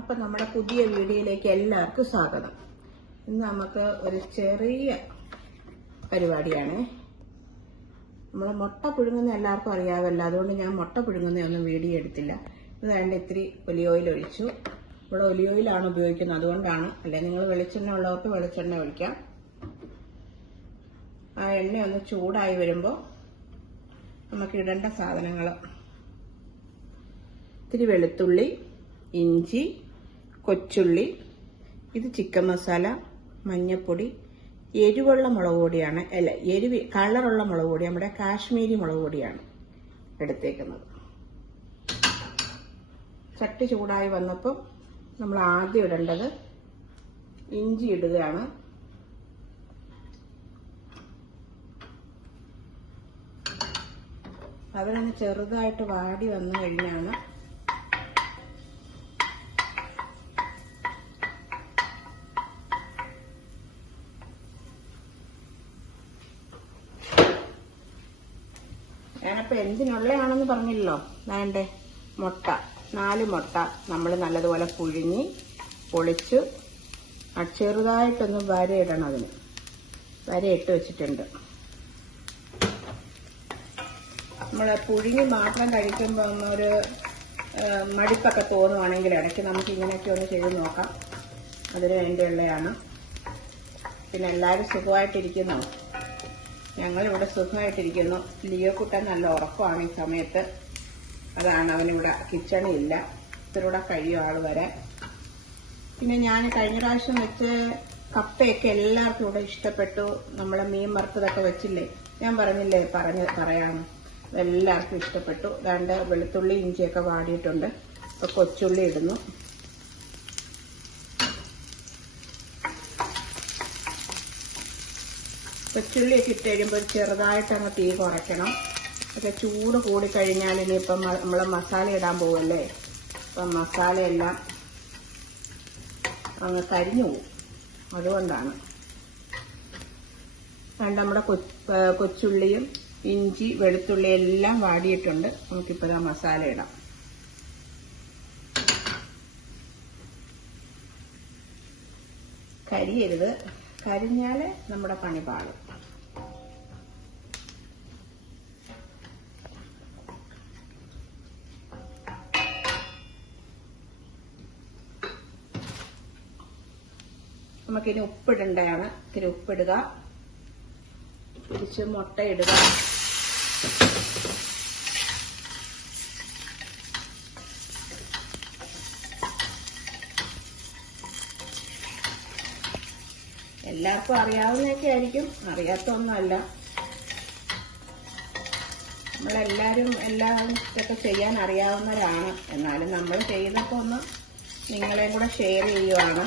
അപ്പൊ നമ്മുടെ പുതിയ വീഡിയോയിലേക്ക് എല്ലാവർക്കും സ്വാഗതം. ഇന്ന് നമുക്ക് ഒരു ചെറിയ പരിപാടിയാണ്. നമ്മൾ മുട്ട പുഴുങ്ങുന്ന എല്ലാവർക്കും അറിയാമല്ലോ, അതുകൊണ്ട് ഞാൻ മുട്ട പുഴുങ്ങുന്നതൊന്നും വീഡിയോ എടുത്തില്ല. ഇത് വേണ്ട ഇത്തിരി ഒലിവ് ഓയിൽ ഒഴിച്ചു. ഇവിടെ ഒലിവ് ഓയിലാണ് ഉപയോഗിക്കുന്നത്, അതുകൊണ്ടാണ്. അല്ലെ നിങ്ങൾ വെളിച്ചെണ്ണ ഉള്ളവർക്ക് വെളിച്ചെണ്ണ ഒഴിക്കാം. ആ എണ്ണ ഒന്ന് ചൂടായി വരുമ്പോൾ നമുക്ക് ഇടേണ്ട സാധനങ്ങൾ: ഇത്തിരി വെളുത്തുള്ളി, ഇഞ്ചി, കൊച്ചുള്ളി, ഇത് ചിക്കൻ മസാല, മഞ്ഞപ്പൊടി, എരിവുള്ള മുളക് പൊടിയാണ്. അല്ല, കളറുള്ള മുളക് പൊടി, നമ്മുടെ കാശ്മീരി മുളക് പൊടിയാണ് എടുത്തേക്കുന്നത്. ചട്ടി ചൂടായി വന്നപ്പോൾ നമ്മൾ ആദ്യം ഇടേണ്ടത് ഇഞ്ചി ഇടുകയാണ്. അതിനൊന്ന് ചെറുതായിട്ട് വാടി വന്നു കഴിഞ്ഞാണ് ഞാനപ്പോ എന്തിനുള്ളയാണെന്ന് പറഞ്ഞില്ലല്ലോ. വേണ്ടേ മുട്ട, 4 മുട്ട നമ്മൾ നല്ലതുപോലെ പുഴുങ്ങി പൊളിച്ച് ചെറുതായിട്ടൊന്ന് വരയിടണം. അതിന് വരയിട്ട് വെച്ചിട്ടുണ്ട്. നമ്മൾ പുഴുങ്ങി മാത്രം കഴിക്കുമ്പോൾ ഒന്നൊരു മടുപ്പൊക്കെ തോന്നുവാണെങ്കിൽ ഇടയ്ക്ക് നമുക്ക് ഇങ്ങനെയൊക്കെ ഒന്ന് ചെയ്ത് നോക്കാം. അതിന് വേണ്ടിയുള്ളതാണ്. പിന്നെ എല്ലാവരും സുഖമായിട്ടിരിക്കുന്നു. ഞങ്ങളിവിടെ സുഖമായിട്ടിരിക്കുന്നു. ലിയോ കുട്ടൻ നല്ല ഉറക്കമാണ് ഈ സമയത്ത്. അതാണ്, അവനിവിടെ കിച്ചണില്ല. ഇത്തിരൂടെ കഴിയും ആൾ വരാൻ. പിന്നെ ഞാൻ കഴിഞ്ഞ പ്രാവശ്യം വെച്ച് കപ്പയൊക്കെ എല്ലാവർക്കും ഇവിടെ ഇഷ്ടപ്പെട്ടു. നമ്മളെ മീൻ വറുത്തതൊക്കെ വെച്ചില്ലേ, ഞാൻ പറഞ്ഞില്ലേ പറയാം, എല്ലാവർക്കും ഇഷ്ടപ്പെട്ടു. അതാണ്ട് വെളുത്തുള്ളി ഇഞ്ചിയൊക്കെ വാടിയിട്ടുണ്ട്. ഇപ്പൊ കൊച്ചുള്ളി ഇടുന്നു. കൊച്ചുള്ളിയൊക്കെ ഇട്ട് കഴിയുമ്പോൾ ചെറുതായിട്ടങ്ങ് തീ കുറയ്ക്കണം. ഒക്കെ ചൂട് കൂടിക്കഴിഞ്ഞാൽ ഇനിയിപ്പം നമ്മൾ മസാല ഇടാൻ പോവല്ലേ, അപ്പം മസാലയെല്ലാം അങ്ങ് കരിഞ്ഞു പോവും. അതുകൊണ്ടാണ്. അതുകൊണ്ട് നമ്മുടെ കൊച്ചുള്ളിയും ഇഞ്ചി വെളുത്തുള്ളി എല്ലാം വാടിയിട്ടുണ്ട്. നമുക്കിപ്പോൾ ആ മസാല ഇടാം. കരിയരുത്, കരിഞ്ഞാൽ നമ്മുടെ പണി പാടും. നമുക്കിനി ഉപ്പിടേണ്ടതാണ്. ഇത്തിരി ഉപ്പിടുക, തിരിച്ച് മുട്ട ഇടുക. എല്ലാവർക്കും അറിയാവുന്നതൊക്കെ ആയിരിക്കും, അറിയാത്തൊന്നുമല്ല. നമ്മളെല്ലാവരും എല്ലാം ഇതൊക്കെ ചെയ്യാൻ അറിയാവുന്നവരാണ്. എന്നാലും നമ്മൾ ചെയ്യുന്നപ്പോൾ ഒന്ന് നിങ്ങളെയും കൂടെ ഷെയർ ചെയ്യുവാണ്.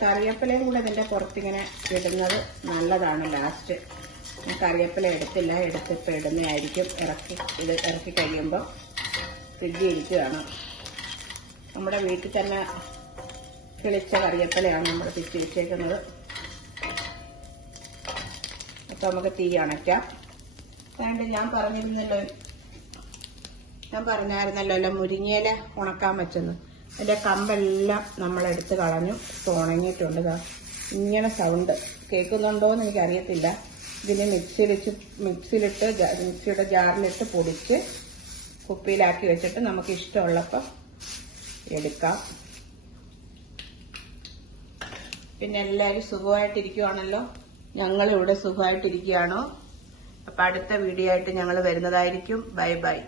കറിവേപ്പിലയും കൂടെ ഇതിൻ്റെ പുറത്തിങ്ങനെ ഇടുന്നത് നല്ലതാണ്. ലാസ്റ്റ് കറിവേപ്പില എടുത്തില്ല, എടുത്തിപ്പോൾ ഇടുന്നതായിരിക്കും. ഇറക്കി കഴിയുമ്പോൾ ഫ്രിഡ്ജിൽ ഇരിക്കുകയാണ്. നമ്മുടെ വീട്ടിൽ തന്നെ കിളിച്ച കറിവേപ്പിലയാണ് നമ്മൾ പിച്ചി വെച്ചേക്കുന്നത്. അപ്പം നമുക്ക് തീ അണയ്ക്കാം. അതുകൊണ്ട് ഞാൻ പറഞ്ഞായിരുന്നല്ലോ മുരിങ്ങയില ഉണക്കാൻ വെച്ചെന്ന്. അതിൻ്റെ കമ്പെല്ലാം നമ്മളെടുത്ത് കളഞ്ഞു. ഉണങ്ങിയിട്ടുണ്ട്. ഇങ്ങനെ സൗണ്ട് കേൾക്കുന്നുണ്ടോയെന്ന് എനിക്കറിയത്തില്ല. ഇതിന് മിക്സിയുടെ ജാറിലിട്ട് പൊടിച്ച് കുപ്പിയിലാക്കി വെച്ചിട്ട് നമുക്ക് ഇഷ്ടമുള്ളപ്പോൾ എടുക്കാം. പിന്നെ എല്ലാവരും സുഖമായിട്ടിരിക്കുവാണല്ലോ. ഞങ്ങളിവിടെ സുഖമായിട്ടിരിക്കുകയാണോ? അപ്പം അടുത്ത വീഡിയോ ആയിട്ട് ഞങ്ങൾ വരുന്നതായിരിക്കും. Bye bye.